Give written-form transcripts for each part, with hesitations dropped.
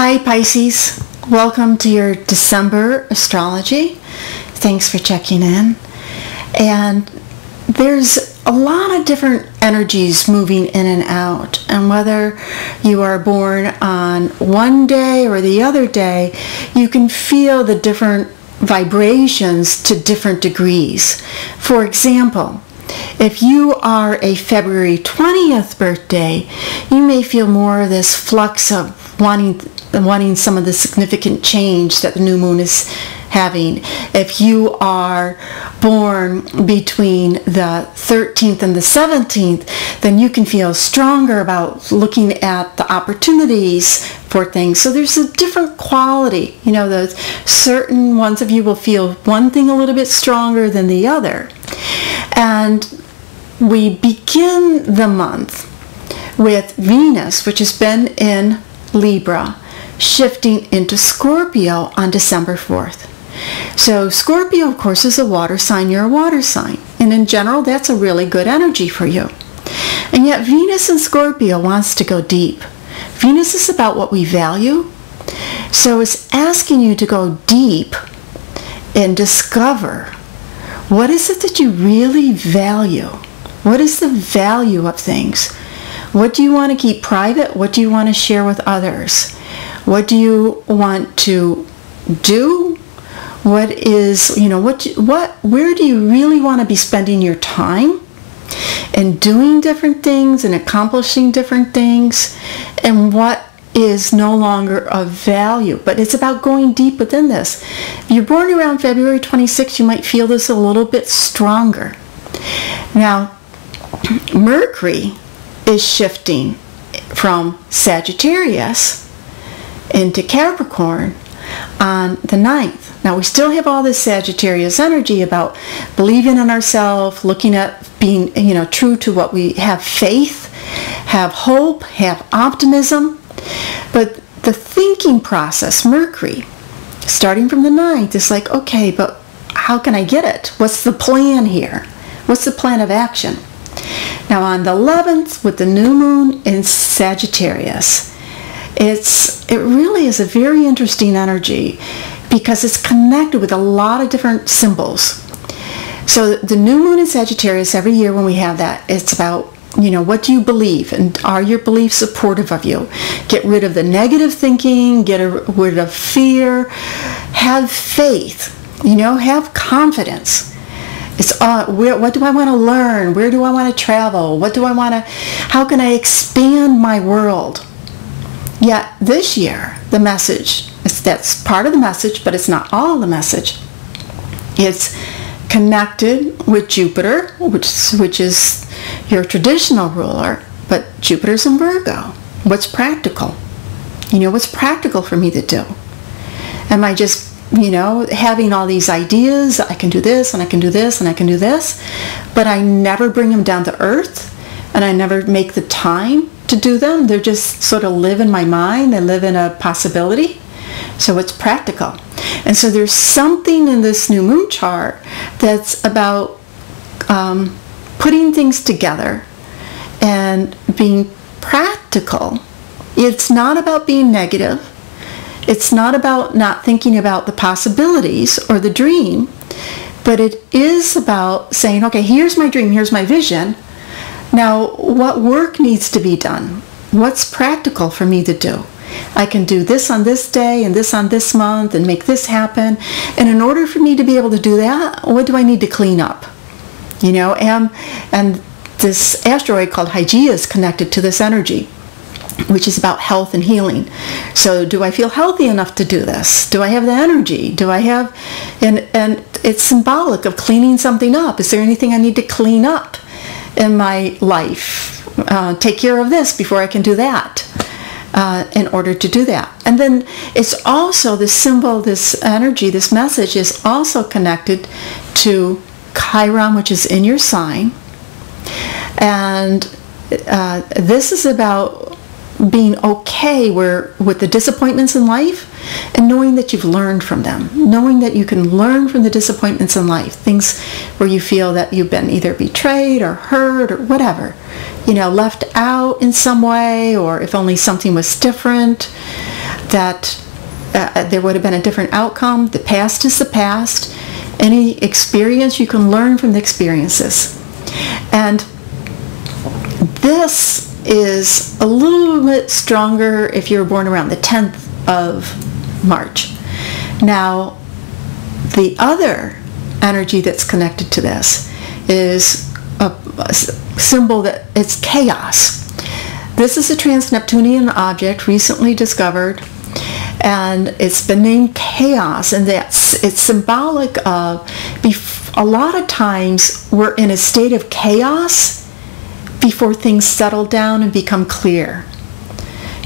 Hi Pisces, welcome to your December astrology. Thanks for checking in. And there's a lot of different energies moving in and out, and whether you are born on one day or the other day, you can feel the different vibrations to different degrees. For example, if you are a February 20th birthday, you may feel more of this flux of wanting some of the significant change that the new moon is having. If you are born between the 13th and the 17th, then you can feel stronger about looking at the opportunities for things. So there's a different quality. You know, the certain ones of you will feel one thing a little bit stronger than the other. And we begin the month with Venus, which has been in Libra, shifting into Scorpio on December 4th. So Scorpio, of course, is a water sign. You're a water sign. And in general, that's a really good energy for you. And yet Venus in Scorpio wants to go deep. Venus is about what we value. So it's asking you to go deep and discover, what is it that you really value? What is the value of things? What do you want to keep private? What do you want to share with others? What do you want to do? What is, where do you really want to be spending your time and doing different things and accomplishing different things? And what is no longer of value? But it's about going deep within this. If you're born around February 26th, you might feel this a little bit stronger. Now, Mercury is shifting from Sagittarius into Capricorn on the 9th. Now we still have all this Sagittarius energy about believing in ourselves, looking at being, true to what we have, faith, have hope, have optimism. But the thinking process, Mercury, starting from the 9th, is like, okay, but how can I get it? What's the plan here? What's the plan of action? Now on the 11th, with the new moon in Sagittarius, it really is a very interesting energy because it's connected with a lot of different symbols. So the new moon in Sagittarius, every year when we have that, it's about, what do you believe, and are your beliefs supportive of you? Get rid of the negative thinking, get rid of fear, have faith, have confidence. It's what do I want to learn? Where do I want to travel? How can I expand my world? Yet this year, the message, that's part of the message, but it's not all the message. It's connected with Jupiter, which is your traditional ruler, but Jupiter's in Virgo. What's practical? What's practical for me to do? Am I just having all these ideas, I can do this, and I can do this, and I can do this, but I never bring them down to earth, and I never make the time to do them. They're just sort of live in my mind. They live in a possibility. So it's practical. And so there's something in this new moon chart that's about putting things together and being practical. It's not about being negative. It's not about not thinking about the possibilities or the dream, but it is about saying, okay, here's my dream, here's my vision. Now, what work needs to be done? What's practical for me to do? I can do this on this day and this on this month and make this happen. And in order for me to be able to do that, what do I need to clean up? And this asteroid called Hygeia is connected to this energy, which is about health and healing. So do I feel healthy enough to do this? Do I have the energy? Do I have, and it's symbolic of cleaning something up. Is there anything I need to clean up in my life? Take care of this before I can do that, in order to do that. And then it's also this symbol, this energy, this message is also connected to Chiron, which is in your sign. And this is about being okay with the disappointments in life and knowing that you've learned from them, knowing that you can learn from the disappointments in life, things where you feel that you've been either betrayed or hurt or whatever, left out in some way, or if only something was different. that there would have been a different outcome. The past is the past. Any experience, you can learn from the experiences. And this is a little bit stronger if you were born around the 10th of March. Now, the other energy that's connected to this is a symbol that it's chaos. This is a trans-Neptunian object recently discovered, and it's been named chaos, and it's symbolic of a lot of times we're in a state of chaos before things settle down and become clear.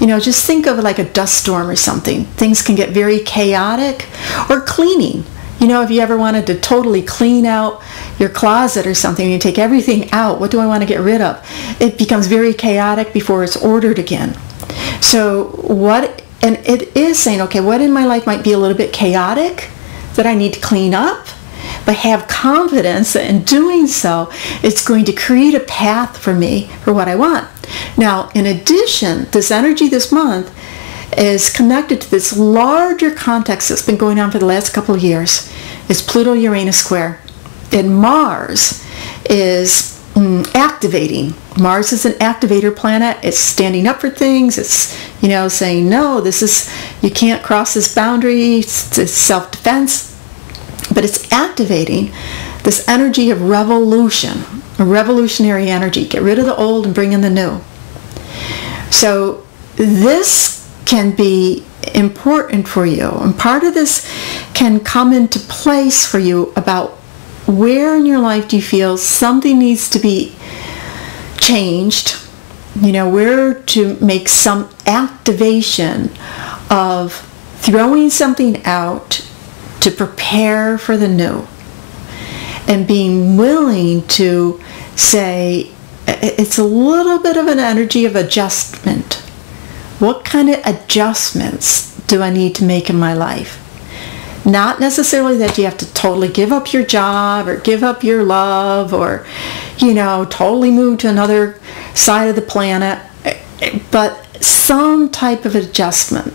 You know, just think of it like a dust storm or something. Things can get very chaotic. Or cleaning. You know, if you ever wanted to totally clean out your closet or something, you take everything out. What do I want to get rid of? It becomes very chaotic before it's ordered again. So and it is saying, okay, what in my life might be a little bit chaotic that I need to clean up? But have confidence that in doing so, it's going to create a path for me for what I want. Now, in addition, this energy this month is connected to this larger context that's been going on for the last couple of years. It's Pluto-Uranus square. And Mars is activating. Mars is an activator planet. It's standing up for things. It's, you know, saying, no, you can't cross this boundary. It's self-defense. But it's activating this energy of revolution, a revolutionary energy. Get rid of the old and bring in the new. So this can be important for you. And part of this can come into place for you about where in your life do you feel something needs to be changed, you know, where to make some activation of throwing something out to prepare for the new, and being willing to say, it's a little bit of an energy of adjustment. What kind of adjustments do I need to make in my life? Not necessarily that you have to totally give up your job or give up your love or, you know, totally move to another side of the planet, but some type of adjustment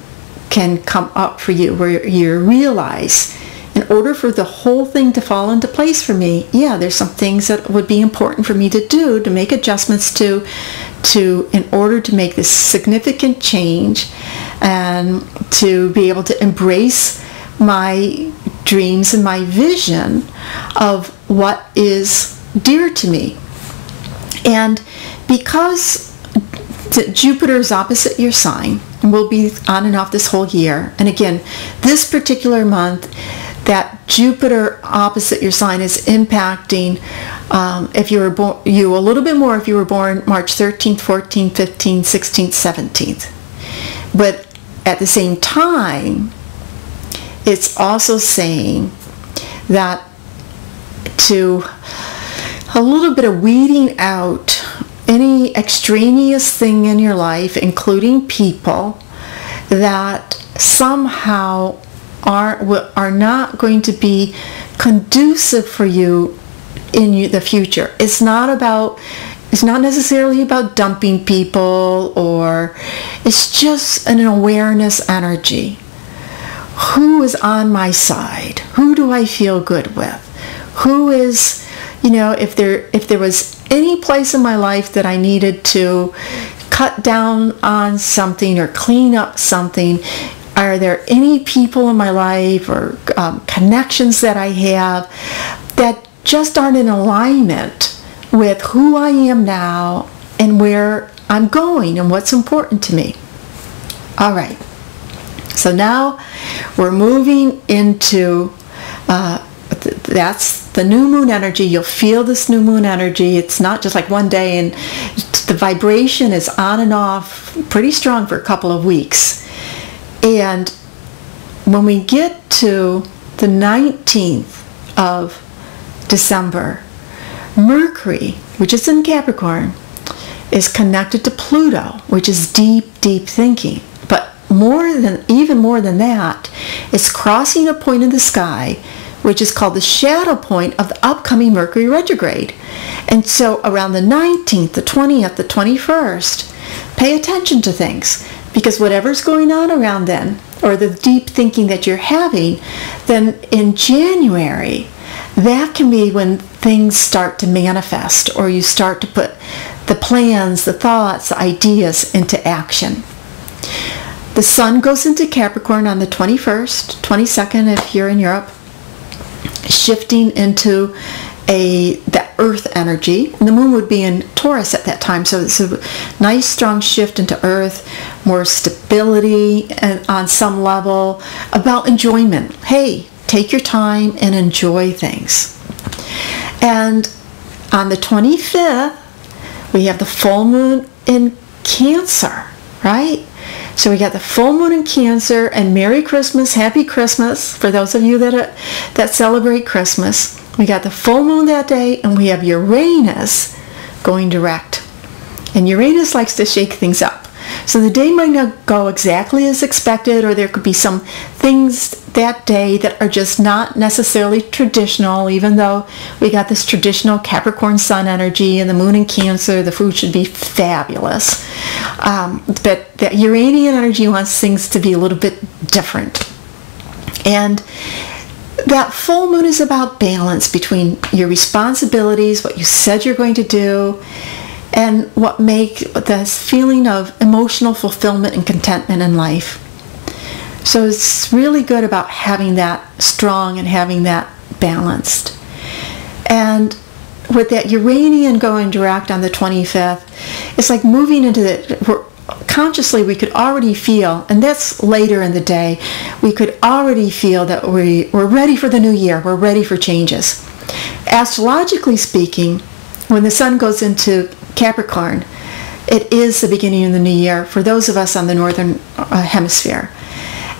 can come up for you where you realize, in order for the whole thing to fall into place for me, yeah, there's some things that would be important for me to do, to make adjustments to in order to make this significant change and to be able to embrace my dreams and my vision of what is dear to me. And because Jupiter is opposite your sign, and will be on and off this whole year, and again, this particular month, that Jupiter opposite your sign is impacting if you were born, you a little bit more if you were born March 13th, 14th, 15th, 16th, 17th. But at the same time, it's also saying that to a little bit of weeding out any extraneous thing in your life, including people that somehow are not going to be conducive for you in the future. It's not necessarily about dumping people, or it's just an awareness energy. Who is on my side? Who do I feel good with? Who is, you know, if there was any place in my life that I needed to cut down on something or clean up something, are there any people in my life or connections that I have that just aren't in alignment with who I am now and where I'm going and what's important to me? All right. So now we're moving into, that's the new moon energy. You'll feel this new moon energy. It's not just like one day, and the vibration is on and off pretty strong for a couple of weeks. And when we get to the 19th of December, Mercury, which is in Capricorn, is connected to Pluto, which is deep, deep thinking. But even more than that, it's crossing a point in the sky, which is called the shadow point of the upcoming Mercury retrograde. And so around the 19th, the 20th, the 21st, pay attention to things. Because whatever's going on around then, or the deep thinking that you're having, then in January, that can be when things start to manifest, or you start to put the plans, the thoughts, the ideas into action. The sun goes into Capricorn on the 21st, 22nd if you're in Europe, shifting into the earth energy, and the moon would be in Taurus at that time, so it's a nice strong shift into earth, more stability and on some level, about enjoyment. Hey, take your time and enjoy things. And on the 25th, we have the full moon in Cancer, right? So we got the full moon in Cancer, and Merry Christmas, Happy Christmas for those of you that celebrate Christmas. We got the full moon that day, and we have Uranus going direct. And Uranus likes to shake things up. So the day might not go exactly as expected, or there could be some things that day that are just not necessarily traditional, even though we got this traditional Capricorn sun energy and the moon in Cancer, the food should be fabulous. But that Uranian energy wants things to be a little bit different. And that full moon is about balance between your responsibilities, what you said you're going to do, and what make this feeling of emotional fulfillment and contentment in life. So it's really good about having that strong and having that balanced. And with that Uranian going direct on the 25th, it's like moving into consciously we could already feel, and that's later in the day, we could already feel that we're ready for the new year, we're ready for changes. Astrologically speaking, when the sun goes into Capricorn, it is the beginning of the new year for those of us on the northern hemisphere.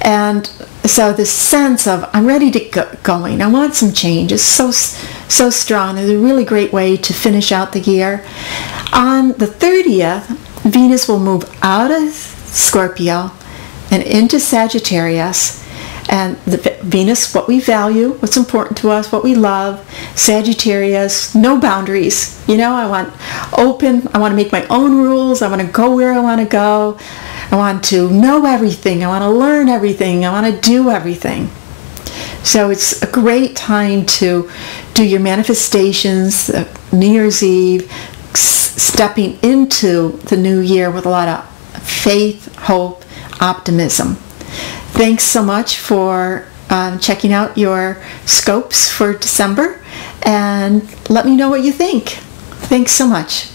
And so this sense of I'm ready to get going, I want some change, is so strong. It's a really great way to finish out the year. On the 30th, Venus will move out of Scorpio and into Sagittarius. And Venus, what we value, what's important to us, what we love. Sagittarius, no boundaries. You know, I want open, I want to make my own rules, I want to go where I want to go, I want to know everything, I want to learn everything, I want to do everything. So it's a great time to do your manifestations, New Year's Eve, stepping into the new year with a lot of faith, hope, optimism. Thanks so much for checking out your scopes for December, and let me know what you think. Thanks so much.